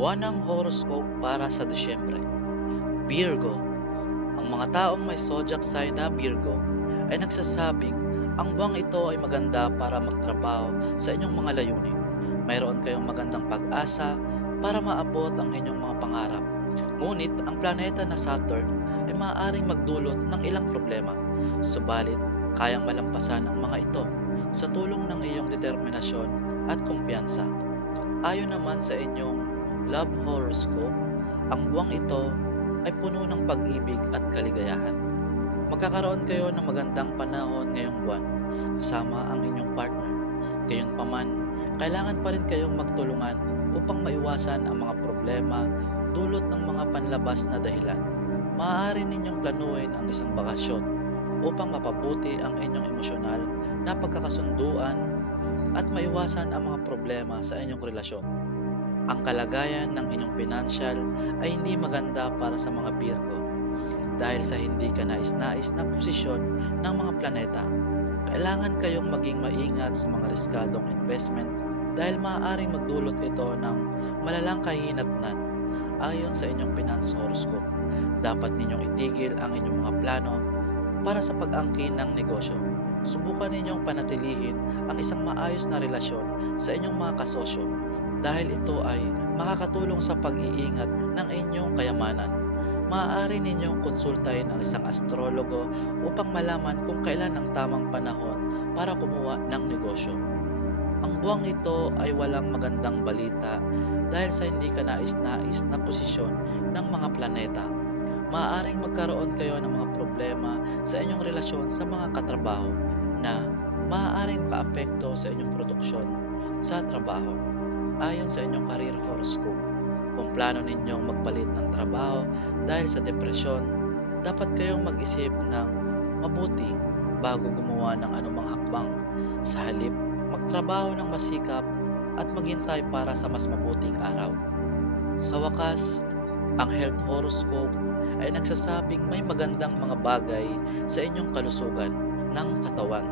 Buwanang horoscope para sa Disyembre. Virgo. Ang mga taong may zodiac sign na Virgo ay nagsasabing ang buwang ito ay maganda para magtrabaho sa inyong mga layunin. Mayroon kayong magandang pag-asa para maabot ang inyong mga pangarap. Ngunit ang planeta na Saturn ay maaaring magdulot ng ilang problema. Subalit, kayang malampasan ang mga ito sa tulong ng iyong determinasyon at kumpiyansa. Ayon naman sa inyong love horoscope, ang buwang ito ay puno ng pag-ibig at kaligayahan. Magkakaroon kayo ng magandang panahon ngayong buwan kasama ang inyong partner. Gayunpaman, kailangan pa rin kayong magtulungan upang maiwasan ang mga problema dulot ng mga panlabas na dahilan. Maaari ninyong planuhin ang isang bakasyon upang mapabuti ang inyong emosyonal na pagkakasunduan at maiwasan ang mga problema sa inyong relasyon. Ang kalagayan ng inyong pinansyal ay hindi maganda para sa mga Virgo dahil sa hindi kanais-nais na posisyon ng mga planeta. Kailangan kayong maging maingat sa mga riskadong investment dahil maaaring magdulot ito ng malalang kahinatnan. Ayon sa inyong finance horoscope, dapat ninyong itigil ang inyong mga plano para sa pag-angkin ng negosyo. Subukan ninyong panatilihin ang isang maayos na relasyon sa inyong mga kasosyo dahil ito ay makakatulong sa pag-iingat ng inyong kayamanan. Maaari ninyong konsultahin ang isang astrologo upang malaman kung kailan ang tamang panahon para kumuha ng negosyo. Ang buwang ito ay walang magandang balita dahil sa hindi kanais-nais na posisyon ng mga planeta. Maaaring magkaroon kayo ng mga problema sa inyong relasyon sa mga katrabaho na maaaring makaapekto sa inyong produksyon sa trabaho. Ayon sa inyong career horoscope, kung plano ninyong magpalit ng trabaho dahil sa depresyon, dapat kayong mag-isip ng mabuti bago gumawa ng anumang hakbang. Sa halip, magtrabaho ng masikap at maghintay para sa mas mabuting araw. Sa wakas, ang health horoscope ay nagsasabing may magandang mga bagay sa inyong kalusugan ng katawan.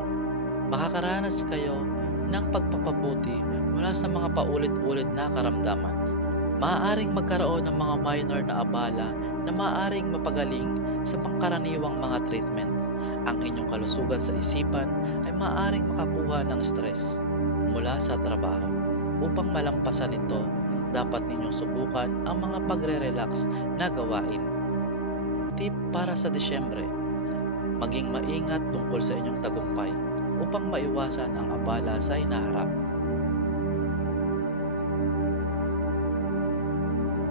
Makakaranas kayo ng pagpapabuti mula sa mga paulit-ulit na karamdaman. Maaaring magkaroon ng mga minor na abala na maaaring mapagaling sa pangkaraniwang mga treatment. Ang inyong kalusugan sa isipan ay maaaring makakuha ng stress mula sa trabaho. Upang malampasan ito, dapat ninyong subukan ang mga pagre-relax na gawain. Tip para sa Disyembre: maging maingat tungkol sa inyong tagumpay upang maiwasan ang abala sa hinaharap.